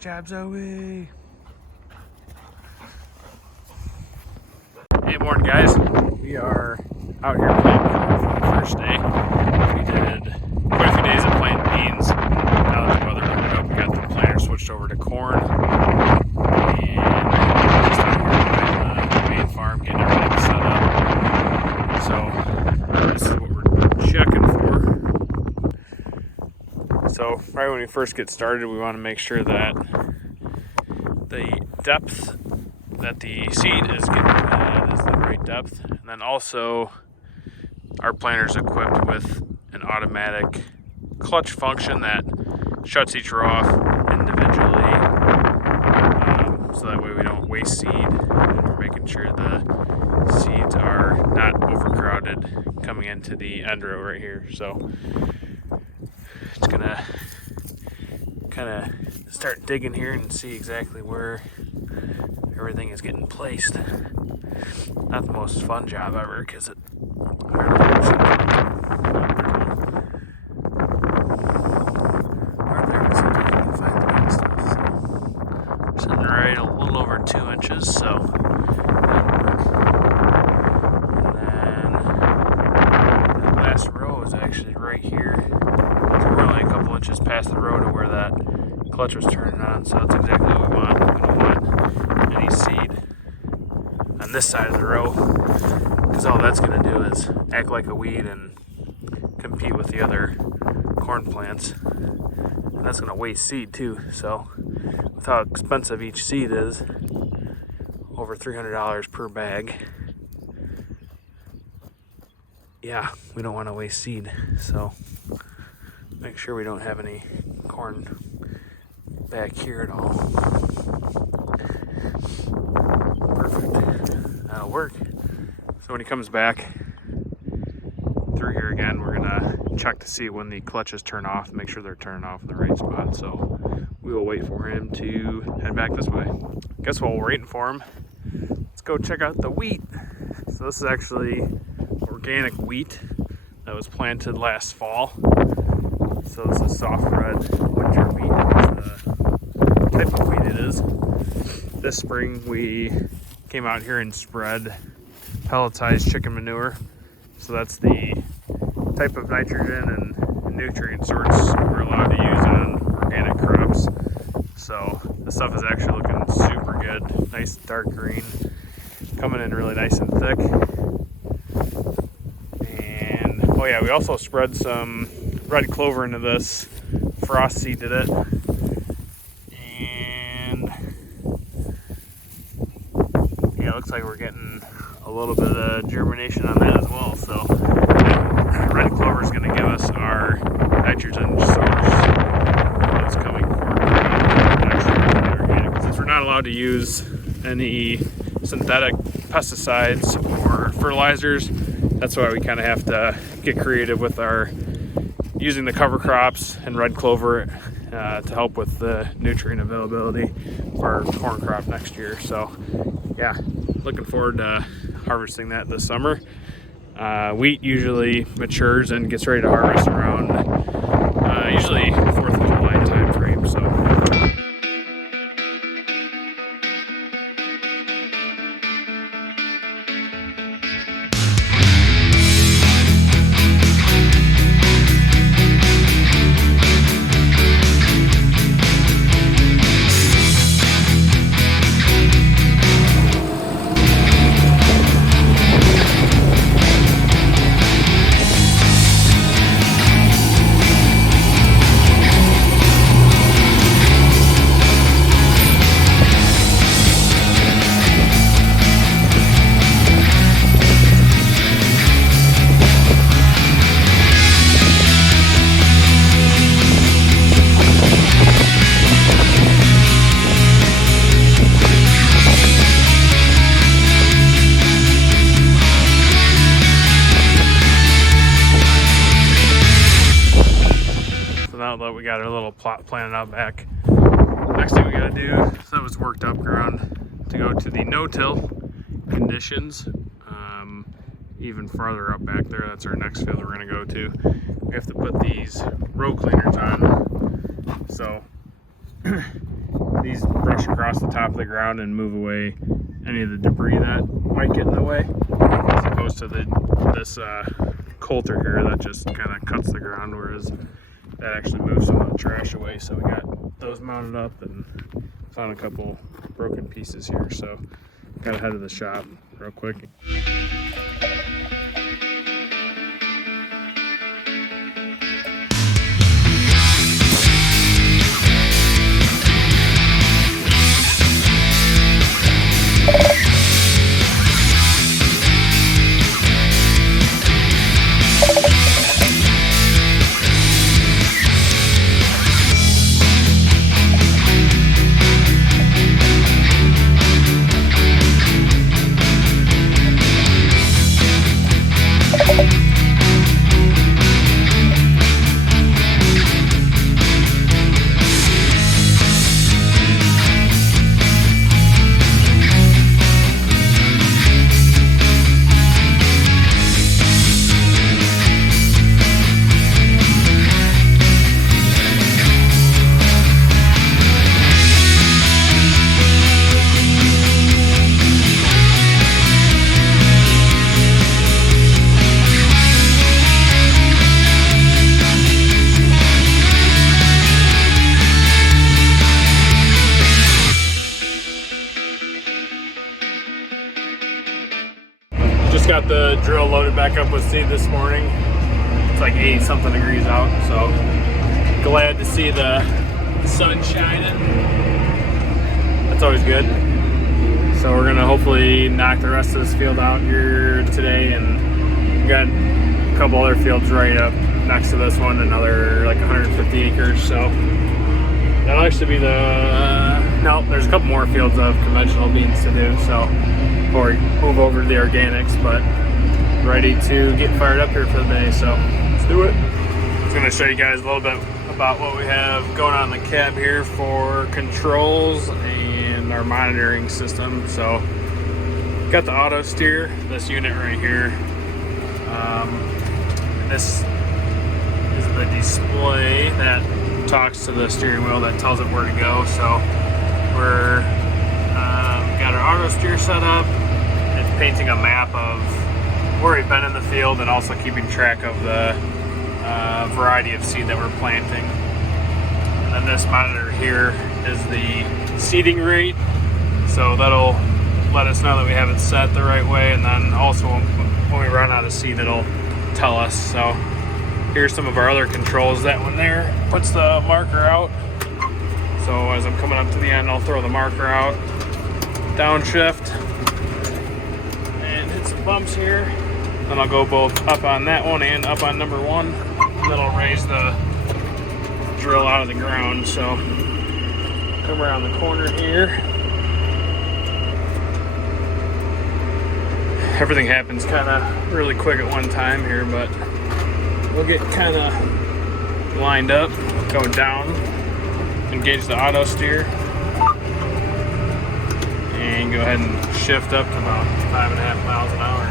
Good job, Zoe. Hey, morning, guys. We are out here planting for the first day. We did quite a few days of planting beans. Now that the weather warmed up, we got the planter switched over to corn. And just out here behind the main farm, getting everything set up. So this is what we're checking for. So right when we first get started, we want to make sure that the depth that the seed is getting at is the right depth. And then also our planter is equipped with an automatic clutch function that shuts each row off individually, so that way we don't waste seed, and we're making sure the seeds are not overcrowded coming into the end row right here. So it's gonna kind of start digging here and see exactly where everything is getting placed. Not the most fun job ever, because it sitting right a little over 2 inches, so and then the last row is actually right here. So we're only a couple inches past the row to where that clutch was turning on, so that's exactly what we want. We don't want any seed on this side of the row, because all that's going to do is act like a weed and compete with the other corn plants, and that's going to waste seed too. So with how expensive each seed is, over $300 per bag, yeah, we don't want to waste seed. So make sure we don't have any corn back here at all. Perfect. That'll work. So when he comes back through here again, we're gonna check to see when the clutches turn off, make sure they're turning off in the right spot. So we will wait for him to head back this way. Guess while we're waiting for him, let's go check out the wheat. So this is actually organic wheat that was planted last fall. So this is soft red winter wheat. That's the type of wheat it is. This spring we came out here and spread pelletized chicken manure. So that's the type of nitrogen and nutrient source we're allowed to use on organic crops. So this stuff is actually looking super good. Nice dark green, coming in really nice and thick. And oh yeah, we also spread some red clover into this. Frost seeded it. And yeah, it looks like we're getting a little bit of germination on that as well. So red clover is going to give us our nitrogen source that's coming for organic. Since we're not allowed to use any synthetic pesticides or fertilizers, that's why we kind of have to get creative with our using the cover crops and red clover to help with the nutrient availability for our corn crop next year. So yeah, looking forward to harvesting that this summer. Wheat usually matures and gets ready to harvest around usually 4th of July time frame. So now that we got our little plot planted out back, next thing we got to do, so that was worked up ground, to go to the no-till conditions. Even farther up back there, that's our next field we're going to go to. We have to put these row cleaners on. So these brush across the top of the ground and move away any of the debris that might get in the way, as opposed to this coulter here that just kind of cuts the ground, whereas that actually moves some of the trash away. So we got those mounted up and found a couple broken pieces here, so got to head to the shop real quick. Just got the drill loaded back up with seed this morning. It's like 80 something degrees out, so glad to see the sun shining. That's always good. So we're gonna hopefully knock the rest of this field out here today, and we got a couple other fields right up next to this one, another like 150 acres. So that'll actually be no, there's a couple more fields of conventional beans to do, so before we move over to the organics, but ready to get fired up here for the day, so let's do it. I'm just gonna show you guys a little bit about what we have going on in the cab here for controls and our monitoring system. So got the auto steer, this unit right here. This is the display that talks to the steering wheel that tells it where to go. So we're got our auto steer set up. It's painting a map of where we've been in the field and also keeping track of the variety of seed that we're planting. And then this monitor here is the seeding rate, so that'll let us know that we have it set the right way, and then also when we run out of seed, it'll tell us. So here's some of our other controls. That one there puts the marker out, so as I'm coming up to the end, I'll throw the marker out, downshift, and hit some bumps here. Then I'll go both up on that one and up on number one. That'll raise the drill out of the ground. So come around the corner here. Everything happens kind of really quick at one time here, but we'll get kind of lined up, go down, engage the auto steer, and go ahead and shift up to about 5.5 miles an hour.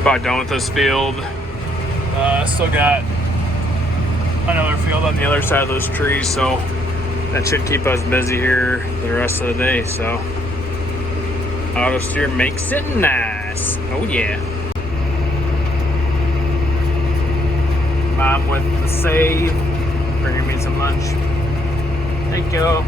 About done with this field. Still got another field on the other side of those trees, so that should keep us busy here the rest of the day. So auto steer makes it nice. Oh yeah. Mom with the save, bringing me some lunch. Thank you.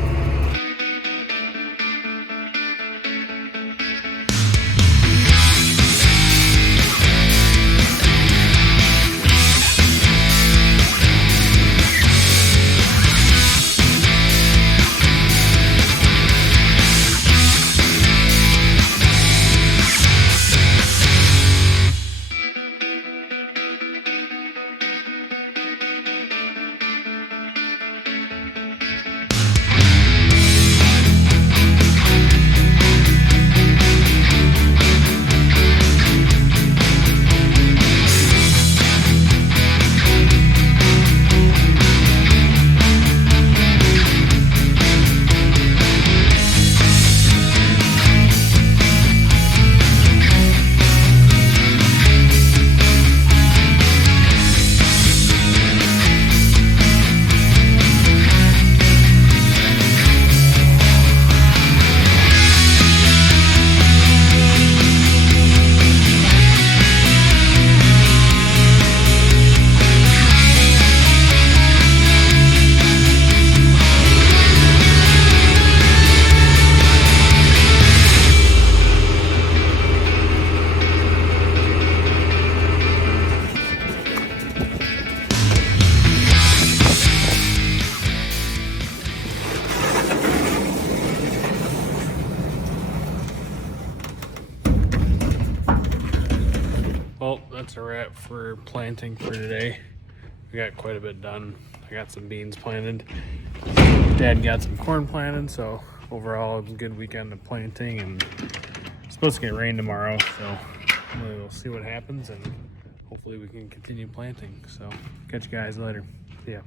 Well, that's a wrap for planting for today. We got quite a bit done. I got some beans planted. Dad got some corn planted, so overall it was a good weekend of planting, and it's supposed to get rain tomorrow, so we'll see what happens, and hopefully we can continue planting. So catch you guys later. See ya.